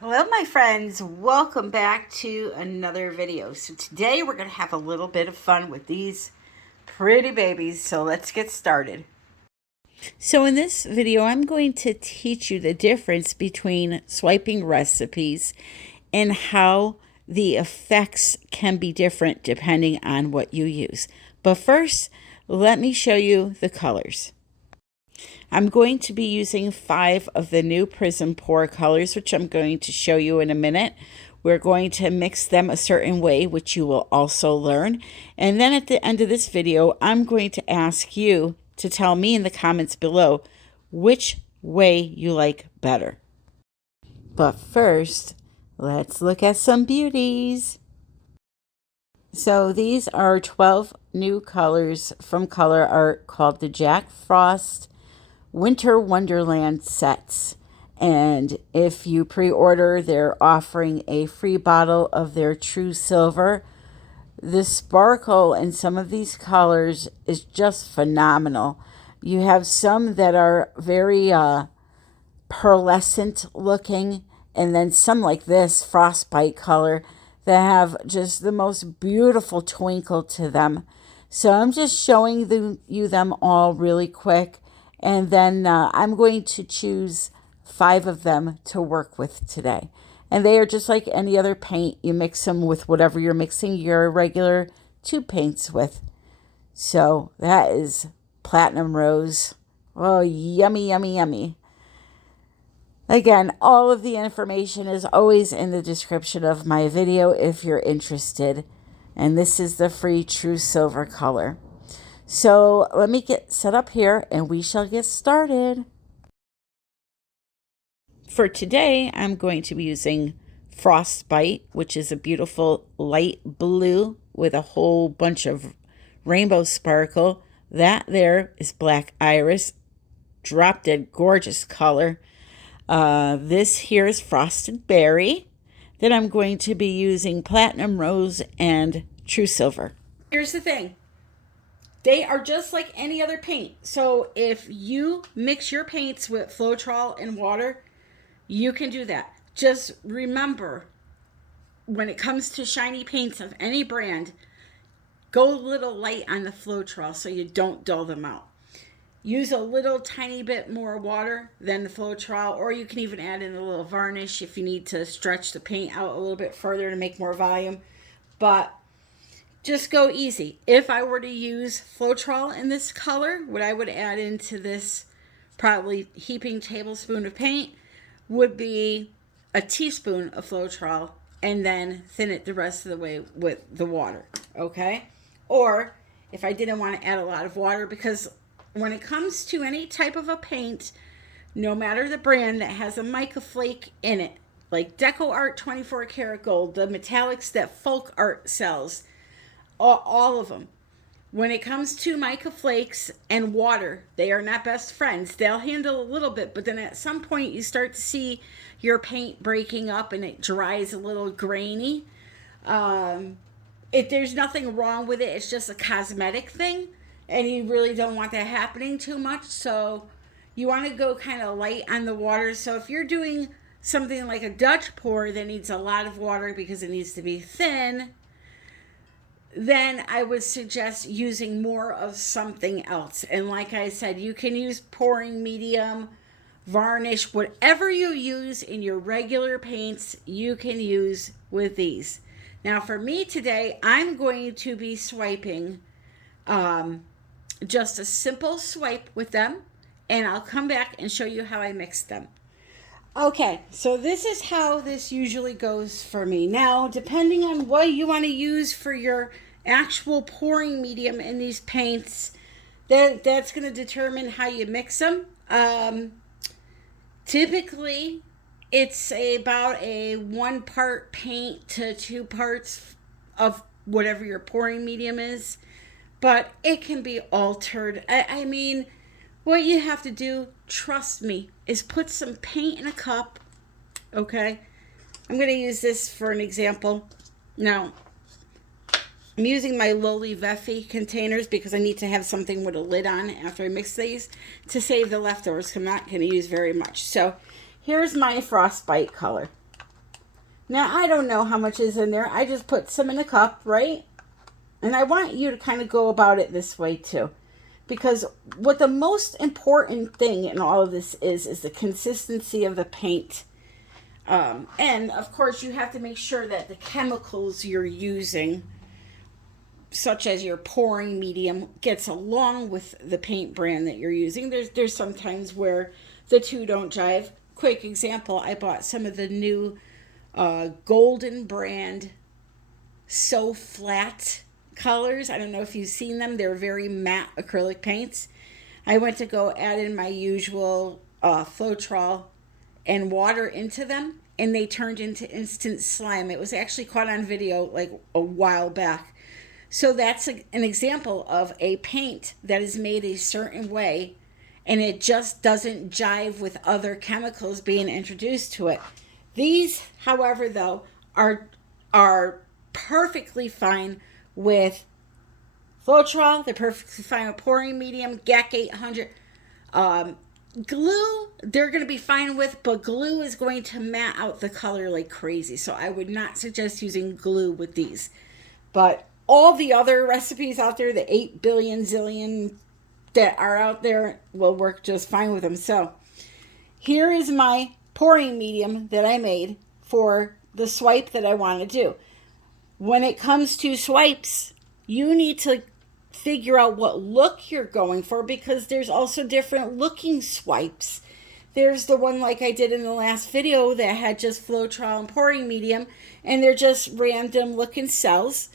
Hello my friends, welcome back to another video. So today we're going to have a little bit of fun with these pretty babies, so let's get started. So in this video I'm going to teach you the difference between swiping recipes and how the effects can be different depending on what you use. But first, let me show you the colors. I'm going to be using 5 of the new Prism Pour colors, which I'm going to show you in a minute. We're going to mix them a certain way, which you will also learn. And then at the end of this video, I'm going to ask you to tell me in the comments below which way you like better. But first, let's look at some beauties. So these are 12 new colors from COLOURARTE called the Jack Frost Winter Wonderland sets. And if you pre-order, they're offering a free bottle of their True Silver. The sparkle in some of these colors is just phenomenal. You have some that are very pearlescent looking, and then some like this Frostbite color that have just the most beautiful twinkle to them. So I'm just showing you them all really quick. And then I'm going to choose 5 of them to work with today. And they are just like any other paint. You mix them with whatever you're mixing your regular tube paints with. So that is Platinum Rose. Oh, yummy, yummy, yummy. Again, all of the information is always in the description of my video if you're interested. And this is the free True Silver color. So let me get set up here and we shall get started. For today, I'm going to be using Frostbite, which is a beautiful light blue with a whole bunch of rainbow sparkle. That there is Black Iris, drop dead gorgeous color. This here is Frosted Berry. Then I'm going to be using Platinum Rose and True Silver. Here's the thing. They are just like any other paint. So if you mix your paints with Floetrol and water, you can do that. Just remember, when it comes to shiny paints of any brand, go a little light on the Floetrol so you don't dull them out. Use a little tiny bit more water than the Floetrol, or you can even add in a little varnish if you need to stretch the paint out a little bit further to make more volume. But just go easy. If I were to use Floetrol in this color, what I would add into this probably heaping tablespoon of paint would be a teaspoon of Floetrol and then thin it the rest of the way with the water, okay? Or if I didn't want to add a lot of water, because when it comes to any type of a paint, no matter the brand that has a mica flake in it, like Deco Art 24 karat gold, the metallics that Folk Art sells, all of them. When it comes to mica flakes and water, they are not best friends. They'll handle a little bit, but then at some point you start to see your paint breaking up and it dries a little grainy. There's nothing wrong with it. It's just a cosmetic thing, and you really don't want that happening too much. So you want to go kind of light on the water. So if you're doing something like a Dutch pour that needs a lot of water because it needs to be thin, then I would suggest using more of something else. And like I said, you can use pouring medium, varnish, whatever you use in your regular paints, you can use with these. Now for me today, I'm going to be swiping just a simple swipe with them, and I'll come back and show you how I mix them. Okay, so this is how this usually goes for me. Now, depending on what you want to use for your actual pouring medium in these paints, that's going to determine how you mix them. Typically, it's about a 1 part paint to 2 parts of whatever your pouring medium is, but it can be altered. I mean, what you have to do, trust me, is put some paint in a cup, okay? I'm going to use this for an example. Now, I'm using my LOLIVEFE containers because I need to have something with a lid on after I mix these to save the leftovers, because I'm not going to use very much. So here's my Frostbite color. Now, I don't know how much is in there. I just put some in a cup, right? And I want you to kind of go about it this way too. Because what the most important thing in all of this is the consistency of the paint. And of course, you have to make sure that the chemicals you're using, such as your pouring medium, gets along with the paint brand that you're using. There's sometimes where the two don't jive. Quick example, I bought some of the new golden brand So Flat colors. I don't know if you've seen them. They're very matte acrylic paints. I went to go add in my usual Floetrol and water into them, and they turned into instant slime. It was actually caught on video like a while back. So that's an example of a paint that is made a certain way, and it just doesn't jive with other chemicals being introduced to it. These, however, though, are perfectly fine with Floetrol. They're perfectly fine with pouring medium, GAC 800. Glue, they're going to be fine with, but glue is going to matte out the color like crazy. So I would not suggest using glue with these. But all the other recipes out there, the 8 billion zillion that are out there, will work just fine with them. So here is my pouring medium that I made for the swipe that I want to do. When it comes to swipes, you need to figure out what look you're going for, because there's also different looking swipes. There's the one like I did in the last video that had just Floetrol and pouring medium, and they're just random looking cells.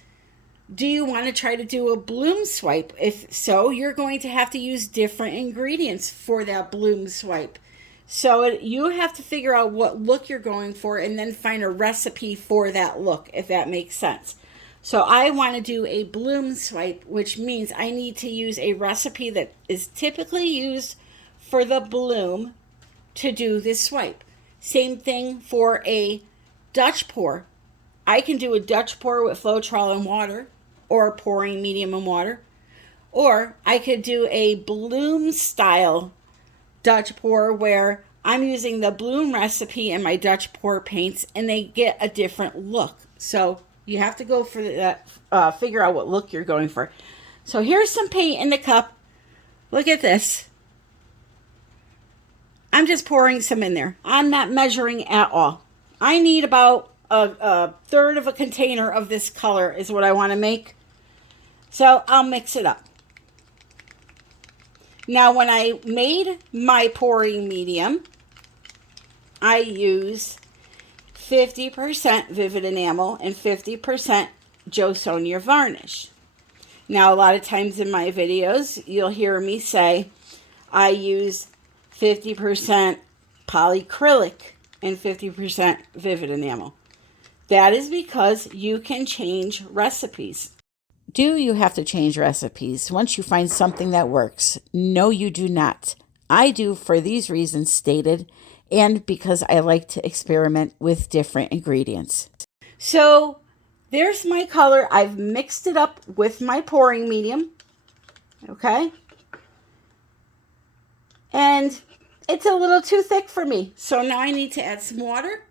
Do you want to try to do a bloom swipe? If so, you're going to have to use different ingredients for that bloom swipe. So you have to figure out what look you're going for and then find a recipe for that look, if that makes sense. So I want to do a bloom swipe, which means I need to use a recipe that is typically used for the bloom to do this swipe. Same thing for a Dutch pour. I can do a Dutch pour with Floetrol and water, or pouring medium and water. Or I could do a bloom style Dutch pour where I'm using the bloom recipe in my Dutch pour paints, and they get a different look. So you have to go for that, figure out what look you're going for. So here's some paint in the cup. Look at this. I'm just pouring some in there. I'm not measuring at all. I need about a third of a container of this color is what I want to make. So I'll mix it up. Now, when I made my pouring medium, I use 50% Vivid Enamel and 50% Jo Sonja varnish. Now, a lot of times in my videos, you'll hear me say I use 50% polyacrylic and 50% Vivid Enamel. That is because you can change recipes. Do you have to change recipes once you find something that works? No, you do not. I do for these reasons stated, and because I like to experiment with different ingredients. So there's my color. I've mixed it up with my pouring medium. Okay. And it's a little too thick for me. So now I need to add some water.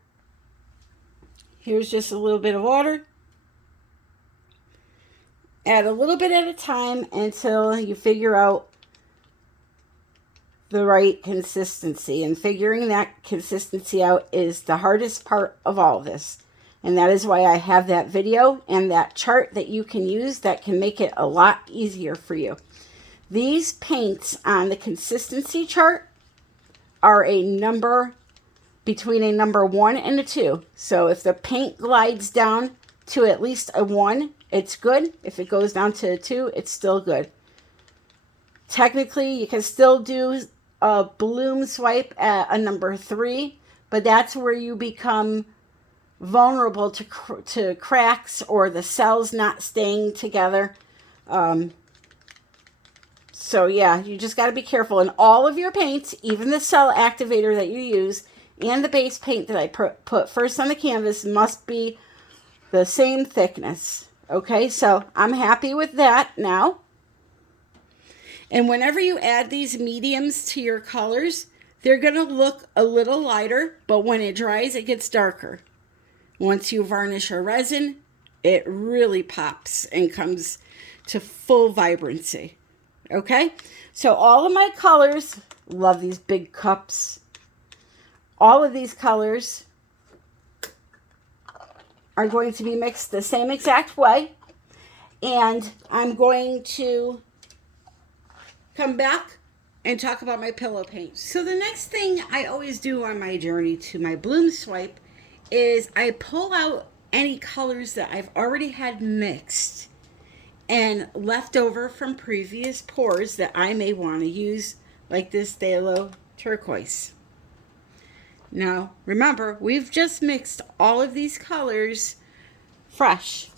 Here's just a little bit of water. Add a little bit at a time until you figure out the right consistency. And figuring that consistency out is the hardest part of all of this. And that is why I have that video and that chart that you can use that can make it a lot easier for you. These paints on the consistency chart are a number between a number 1 and a 2. So if the paint glides down to at least a 1, it's good. If it goes down to a 2, it's still good. Technically, you can still do a bloom swipe at a number 3, but that's where you become vulnerable to cracks or the cells not staying together. So yeah, you just got to be careful. And all of your paints, even the cell activator that you use and the base paint that I put first on the canvas, must be the same thickness. Okay, so I'm happy with that now. And whenever you add these mediums to your colors, they're going to look a little lighter, but when it dries, it gets darker. Once you varnish or resin, it really pops and comes to full vibrancy. Okay, so all of my colors, love these big cups. All of these colors are going to be mixed the same exact way. And I'm going to come back and talk about my pillow paint. So the next thing I always do on my journey to my bloom swipe is I pull out any colors that I've already had mixed and left over from previous pours that I may want to use, like this phthalo turquoise. Now, remember, we've just mixed all of these colors fresh.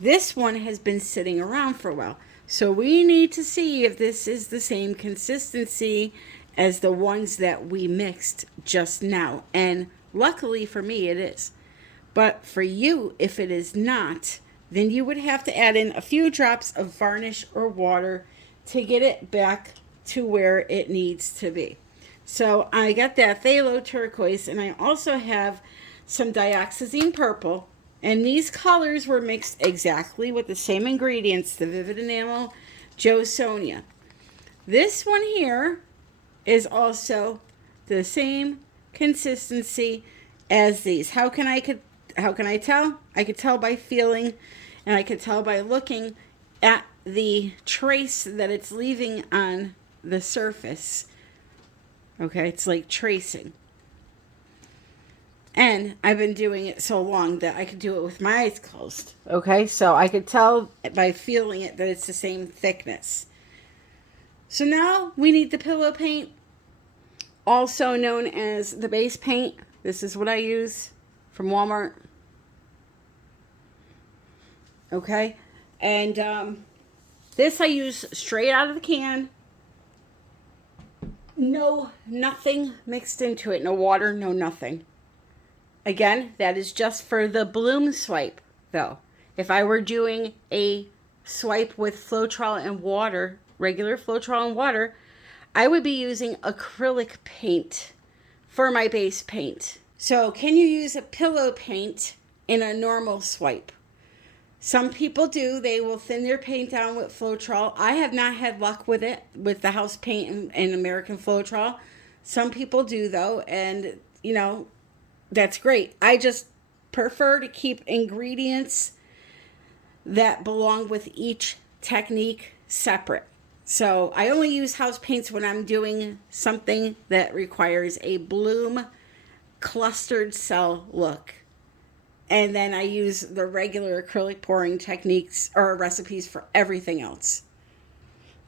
This one has been sitting around for a while. So we need to see if this is the same consistency as the ones that we mixed just now. And luckily for me, it is. But for you, if it is not, then you would have to add in a few drops of varnish or water to get it back to where it needs to be. So I got that phthalo turquoise, and I also have some dioxazine purple. And these colors were mixed exactly with the same ingredients, the Vivid Enamel Joe Sonia. This one here is also the same consistency as these. How can I tell? I could tell by feeling, and I could tell by looking at the trace that it's leaving on the surface. Okay, it's like tracing. And I've been doing it so long that I could do it with my eyes closed. Okay, so I could tell by feeling it that it's the same thickness. So now we need the pillow paint, also known as the base paint. This is what I use from Walmart. Okay, and this I use straight out of the can. No, nothing mixed into it. No water, no nothing. Again, that is just for the bloom swipe, though. If I were doing a swipe with Floetrol and water, regular Floetrol and water, I would be using acrylic paint for my base paint. So can you use a pillow paint in a normal swipe? Some people do. They will thin their paint down with Floetrol. I have not had luck with it, with the house paint and American Floetrol. Some people do, though, and, you know, that's great. I just prefer to keep ingredients that belong with each technique separate. So I only use house paints when I'm doing something that requires a bloom clustered cell look. And then I use the regular acrylic pouring techniques or recipes for everything else.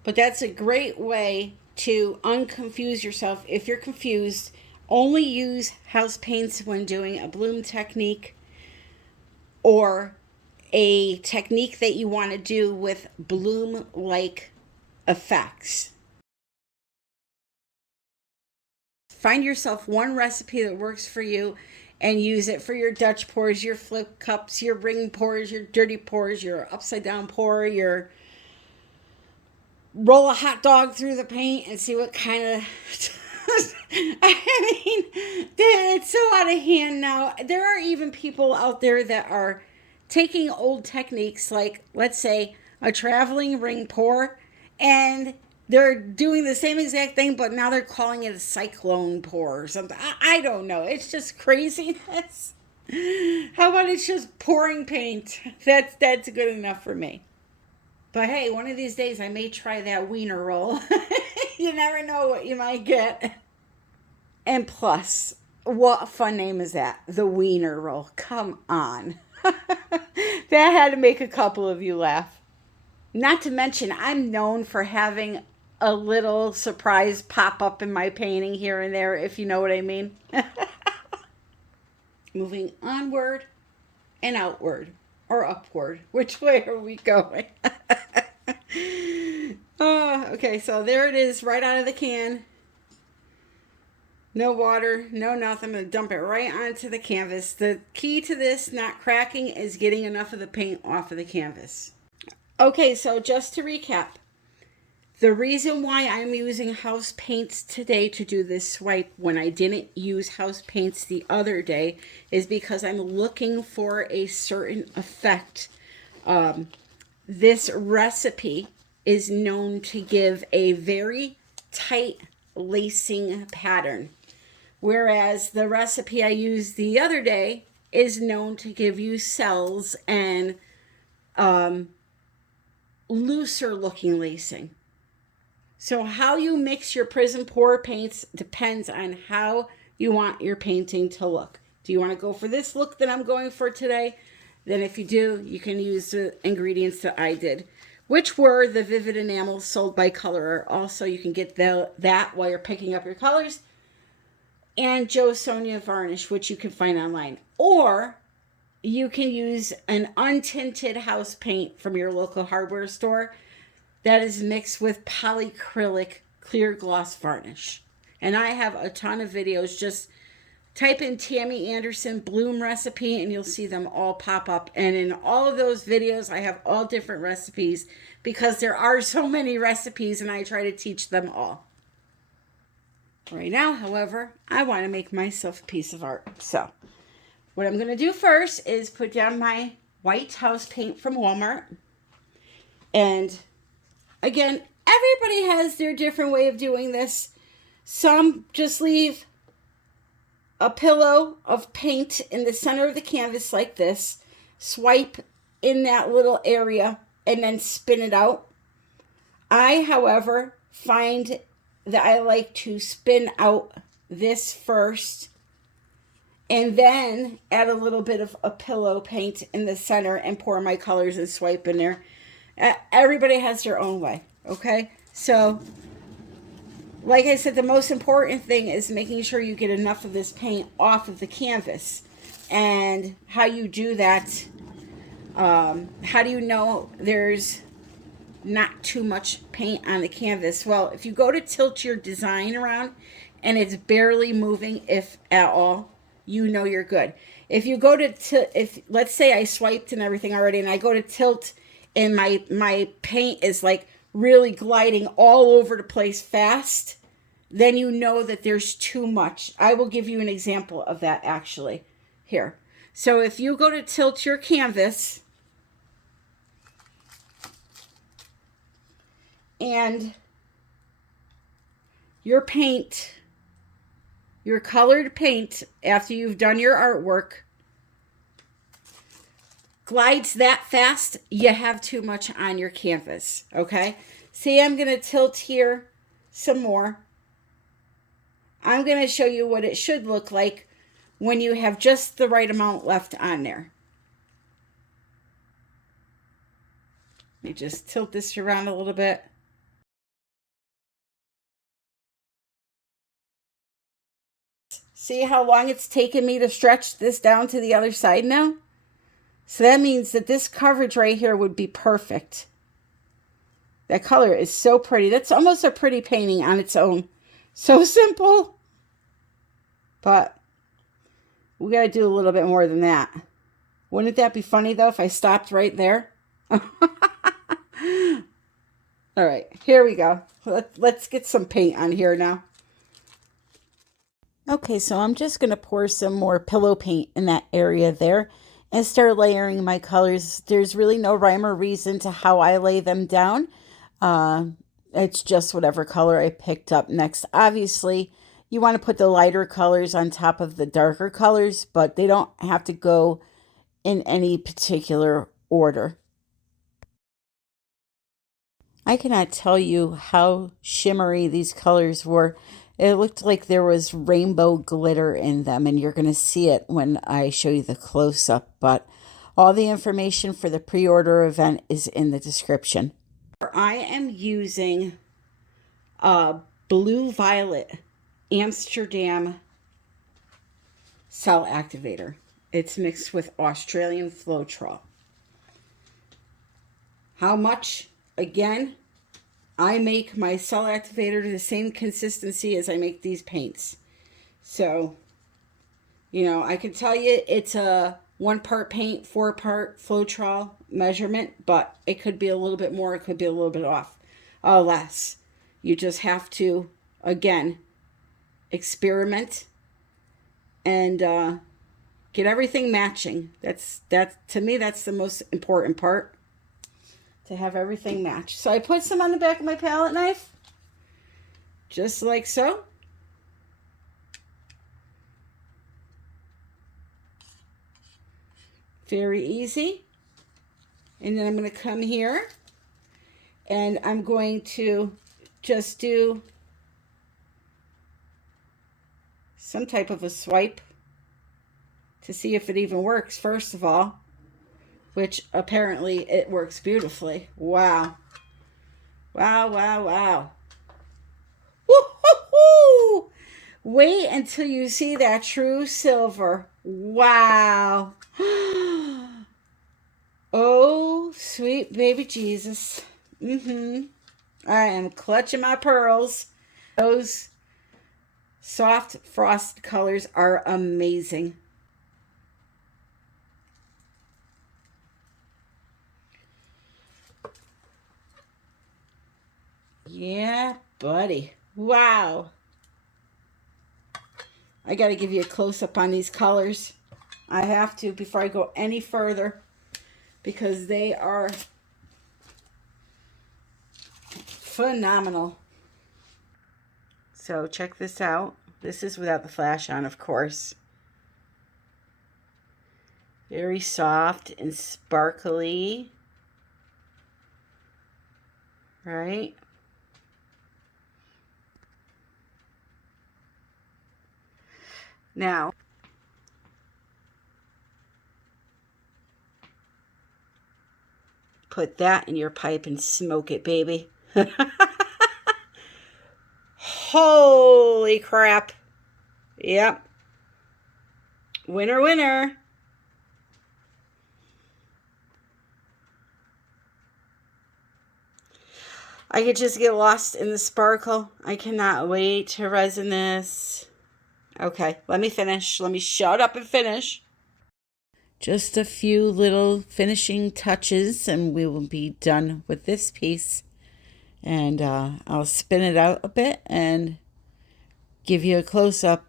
But that's a great way to unconfuse yourself. If you're confused, only use house paints when doing a bloom technique or a technique that you want to do with bloom-like effects. Find yourself one recipe that works for you and use it for your Dutch pours, your flip cups, your ring pours, your dirty pours, your upside down pour, your roll a hot dog through the paint and see what kind of... I mean, it's so out of hand now. There are even people out there that are taking old techniques like, let's say, a traveling ring pour, and they're doing the same exact thing, but now they're calling it a cyclone pour or something. I don't know. It's just craziness. How about it's just pouring paint? That's good enough for me. But hey, one of these days I may try that wiener roll. You never know what you might get. And plus, what a fun name is that? The wiener roll. Come on. That had to make a couple of you laugh. Not to mention, I'm known for having a little surprise pop up in my painting here and there, if you know what I mean. Moving onward and outward, or upward. Which way are we going? Okay, so there it is, right out of the can. No water, no nothing. I'm going to dump it right onto the canvas. The key to this not cracking is getting enough of the paint off of the canvas. Okay, so just to recap. The reason why I'm using house paints today to do this swipe when I didn't use house paints the other day is because I'm looking for a certain effect. This recipe is known to give a very tight lacing pattern, whereas the recipe I used the other day is known to give you cells and looser looking lacing. So how you mix your Prism Pour paints depends on how you want your painting to look. Do you want to go for this look that I'm going for today? Then if you do, you can use the ingredients that I did, which were the Vivid Enamels sold by COLOURARTE. Also, you can get that while you're picking up your colors. And Joe Sonia varnish, which you can find online. Or you can use an untinted house paint from your local hardware store that is mixed with polyacrylic clear gloss varnish. And I have a ton of videos. Just type in Tammy Anderson Bloom recipe and you'll see them all pop up. And in all of those videos, I have all different recipes because there are so many recipes and I try to teach them all. Right now, however, I want to make myself a piece of art. So what I'm going to do first is put down my white house paint from Walmart. And again, everybody has their different way of doing this. Some just leave a pillow of paint in the center of the canvas like this, swipe in that little area, and then spin it out. I, however, find that I like to spin out this first and then add a little bit of a pillow paint in the center and pour my colors and swipe in there. Everybody has their own way, okay? So, like I said, the most important thing is making sure you get enough of this paint off of the canvas. And how you do that, how do you know there's not too much paint on the canvas? Well, if you go to tilt your design around and it's barely moving, if at all, you know you're good. If you go to, if let's say I swiped and everything already and I go to tilt and my paint is like really gliding all over the place fast, then you know that there's too much. I will give you an example of that actually here. So if you go to tilt your canvas and your paint, your colored paint, after you've done your artwork, glides that fast, you have too much on your canvas, okay? See, I'm going to tilt here some more. I'm going to show you what it should look like when you have just the right amount left on there. Let me just tilt this around a little bit. See how long it's taken me to stretch this down to the other side now? So that means that this coverage right here would be perfect. That color is so pretty. That's almost a pretty painting on its own. So simple. But we got to do a little bit more than that. Wouldn't that be funny, though, if I stopped right there? All right, here we go. Let's get some paint on here now. Okay, so I'm just going to pour some more pillow paint in that area there and start layering my colors. There's really no rhyme or reason to how I lay them down. It's just whatever color I picked up next. Obviously, you want to put the lighter colors on top of the darker colors, but they don't have to go in any particular order. I cannot tell you how shimmery these colors were. It looked like there was rainbow glitter in them, and you're going to see it when I show you the close-up. But all the information for the pre-order event is in the description. I am using blue-violet Amsterdam cell activator. It's mixed with Australian Floetrol. How much? Again, I make my cell activator to the same consistency as I make these paints. So, you know, I can tell you it's a 1 part paint, 4 part Floetrol measurement, but it could be a little bit more, it could be a little bit off. less. You just have to, again, experiment and get everything matching. To me, that's the most important part, to have everything match. So I put some on the back of my palette knife, just like so. Very easy. And then I'm going to come here and I'm going to just do some type of a swipe to see if it even works, first of all, which apparently it works beautifully. Wow. Wow, wow, wow. Woo-hoo-hoo! Wait until you see that true silver. Wow. Oh, sweet baby Jesus. I am clutching my pearls. Those soft frost colors are amazing. Yeah, buddy. Wow. I got to give you a close-up on these colors. I have to before I go any further, because they are phenomenal. So check this out. This is without the flash on, of course. Very soft and sparkly. Right? Now, put that in your pipe and smoke it, baby. Holy crap. Yep. Winner, winner. I could just get lost in the sparkle. I cannot wait to resin this. Okay, let me finish. Let me shut up and finish. Just a few little finishing touches and we will be done with this piece. And I'll spin it out a bit and give you a close-up.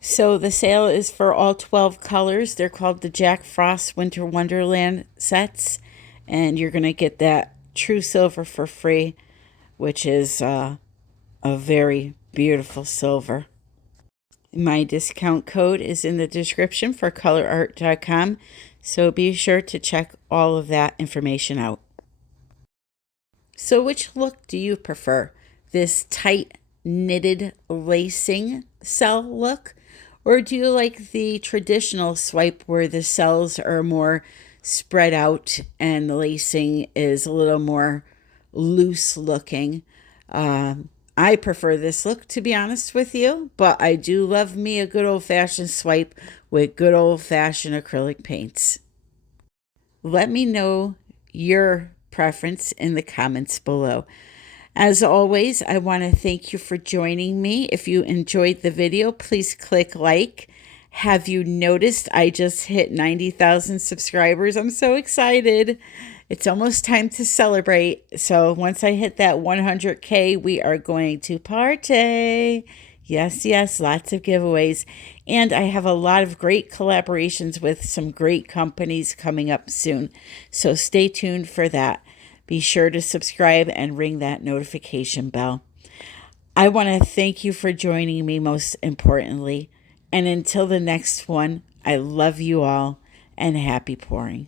So the sale is for all 12 colors. They're called the Jack Frost Winter Wonderland sets. And you're going to get that true silver for free, which is a very beautiful silver. My discount code is in the description for COLOURARTE.com, so be sure to check all of that information out. So which look do you prefer? This tight knitted lacing cell look? Or do you like the traditional swipe where the cells are more spread out and the lacing is a little more loose looking? I prefer this look, to be honest with you, but I do love me a good old-fashioned swipe with good old-fashioned acrylic paints. Let me know your preference in the comments below. As always, I want to thank you for joining me. If you enjoyed the video, please click like. Have you noticed I just hit 90,000 subscribers? I'm so excited. It's almost time to celebrate. So once I hit that 100K, we are going to party. Yes, yes, lots of giveaways. And I have a lot of great collaborations with some great companies coming up soon. So stay tuned for that. Be sure to subscribe and ring that notification bell. I want to thank you for joining me most importantly. And until the next one, I love you all and happy pouring.